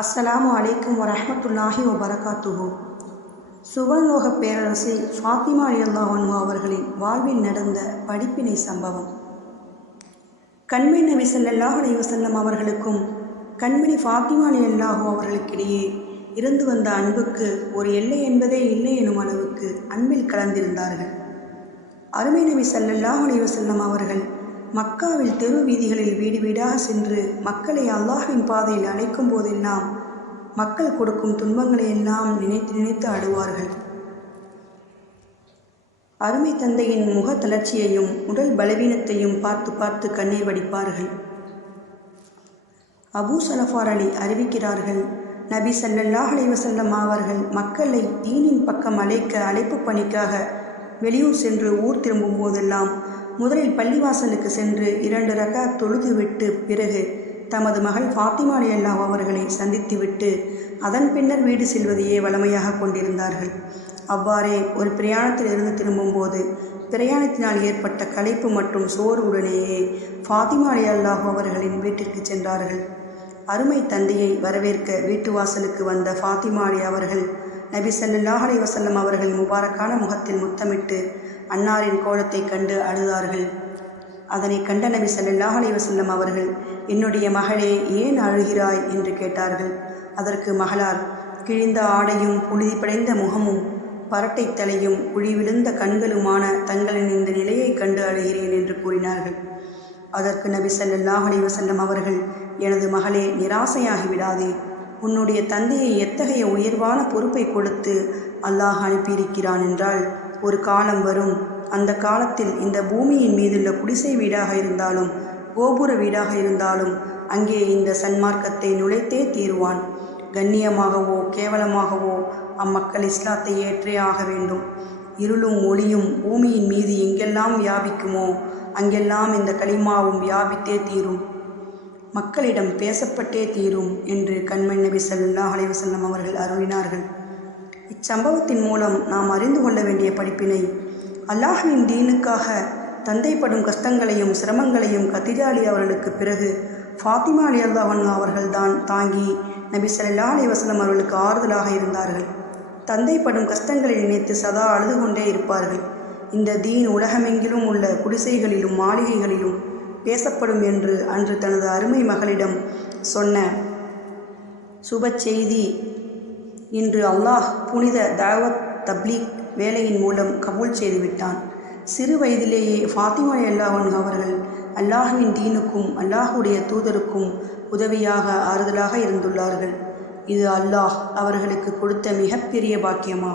அஸ்ஸலாமு அலைக்கும் வரஹ்மத்துல்லாஹி வபரகாத்துஹு. சுவர்லோக பேரரசி ஃபாத்திமா ரலியல்லாஹு அன்ஹா அவர்களின் வாழ்வில் நடந்த படிப்பினை சம்பவம். கண்மணி நபி ஸல்லல்லாஹு அலைஹி வஸல்லம் அவர்களுக்கும் கண்மணி ஃபாத்திமா ரலியல்லாஹு அவர்களுக்கிடையே இருந்து வந்த அன்புக்கு ஒரு எல்லை என்பதே இல்லை எனும் அளவுக்கு அன்பில் கலந்திருந்தார்கள். அருமை நபி ஸல்லல்லாஹு அலைஹி வஸல்லம் அவர்கள் மக்காவில் தெரு வீதிகளில் வீடு வீடாக சென்று மக்களை அல்லாஹ்வின் பாதையில் அழைக்கும் போதெல்லாம் மக்கள் கொடுக்கும் துன்பங்களை எல்லாம் நினைத்து நினைத்து அழுவார்கள். அருமை தந்தையின் முக தளர்ச்சியையும் உடல் பலவீனத்தையும் பார்த்து பார்த்து கண்ணீர் வடிப்பார்கள். அபூ சலஃபார் அலி அறிவிக்கிறார்கள், நபி ஸல்லல்லாஹு அலைஹி வஸல்லம் அவர்கள் மக்களை தீனின் பக்கம் அழைக்க அழைப்பு பணிக்காக வெளியூர் சென்று ஊர் திரும்பும் போதெல்லாம் முதலில் பள்ளிவாசலுக்கு சென்று 2 ரக்காத் தொழுதுவிட்டு பிறகு தமது மகள் ஃபாத்திமா ரலியல்லாஹு அவர்களை சந்தித்துவிட்டு அதன் பின்னர் வீடு செல்வதையே வழமையாக கொண்டிருந்தார்கள். அவ்வாறே ஒரு பிரயாணத்தில் இருந்து திரும்பும்போது பிரயாணத்தினால் ஏற்பட்ட களைப்பு மற்றும் சோர்வுடனேயே ஃபாத்திமா ரலியல்லாஹு அவர்களின் வீட்டிற்கு சென்றார்கள். அருமை தந்தையை வரவேற்க வீட்டு வாசலுக்கு வந்த ஃபாத்திமா அலி அவர்கள் நபி ஸல்லல்லாஹு அலைஹி வஸல்லம் அவர்கள் முபாரக்கான முகத்தில் முத்தமிட்டு அன்னாரின் கோலத்தை கண்டு அழுதார்கள். அதனை கண்ட நபி ஸல்லல்லாஹு அலைஹி வஸல்லம் அவர்கள், என்னுடைய மகளே, ஏன் அழுகிறாய் என்று கேட்டார்கள். அதற்கு மகளார், கிழிந்த ஆடையும் புழுதி படைந்த முகமும் பரட்டை தலையும் குழி விழுந்த கண்களுமான தங்களின் இந்த நிலையை கண்டு அழுகிறேன் என்று கூறினார்கள். அதற்கு நபி ஸல்லல்லாஹு அலைஹி வஸல்லம் அவர்கள், எனது மகளே, நிராசையாகி விடாதே. உன்னுடைய தந்தையை எத்தகைய உயர்வான பொறுப்பை கொடுத்து அல்லாஹ் அனுப்பியிருக்கிறான் என்றால், ஒரு காலம் வரும், அந்த காலத்தில் இந்த பூமியின் மீதுள்ள குடிசை வீடாக இருந்தாலும் கோபுர வீடாக இருந்தாலும் அங்கே இந்த சன்மார்க்கத்தை நுழைத்தே தீருவான். கண்ணியமாகவோ கேவலமாகவோ அம்மக்கள் இஸ்லாத்தை ஏற்றே ஆக வேண்டும். இருளும் ஒளியும் பூமியின் மீது எங்கெல்லாம் வியாபிக்குமோ அங்கெல்லாம் இந்த கலிமாவும் வியாபித்தே தீரும், மக்களிடம் பேசப்பட்டே தீரும் என்று கண்மணி நபி ஸல்லல்லாஹு அலைஹி வஸல்லம் அவர்கள் அருளினார்கள். இச்சம்பவத்தின் மூலம் நாம் அறிந்து கொள்ள வேண்டிய படிப்பினை, அல்லாஹ்வின் தீனுக்காக தந்தைப்படும் கஷ்டங்களையும் சிரமங்களையும் கதீஜா அலி அவர்களுக்கு பிறகு ஃபாத்திமா ரலியல்லாஹு அன்ஹா அவர்கள்தான் தாங்கி நபி ஸல்லல்லாஹு அலைஹி வஸல்லம் அவர்களுக்கு ஆறுதலாக இருந்தார்கள். தந்தைப்படும் கஷ்டங்களை நினைத்து சதா அழுது கொண்டே இருப்பார்கள். இந்த தீன் உலகமெங்கிலும் உள்ள குடிசைகளிலும் மாளிகைகளிலும் பேசப்படும் என்று அன்று தனது அருமை மகளிடம் சொன்ன சுப செய்தி இன்று அல்லாஹ் புனித தாவத் தப்லீக் வேலையின் மூலம் கபூல் செய்துவிட்டான். சிறு வயதிலேயே ஃபாத்திமா ரலியல்லாஹு அன்ஹா அவர்கள் அல்லாஹ்வின் தீனுக்கும் அல்லாஹுடைய தூதருக்கும் உதவியாக ஆறுதலாக இருந்துள்ளார்கள். இது அல்லாஹ் அவர்களுக்கு கொடுத்த மிகப்பெரிய பாக்கியமாகும்.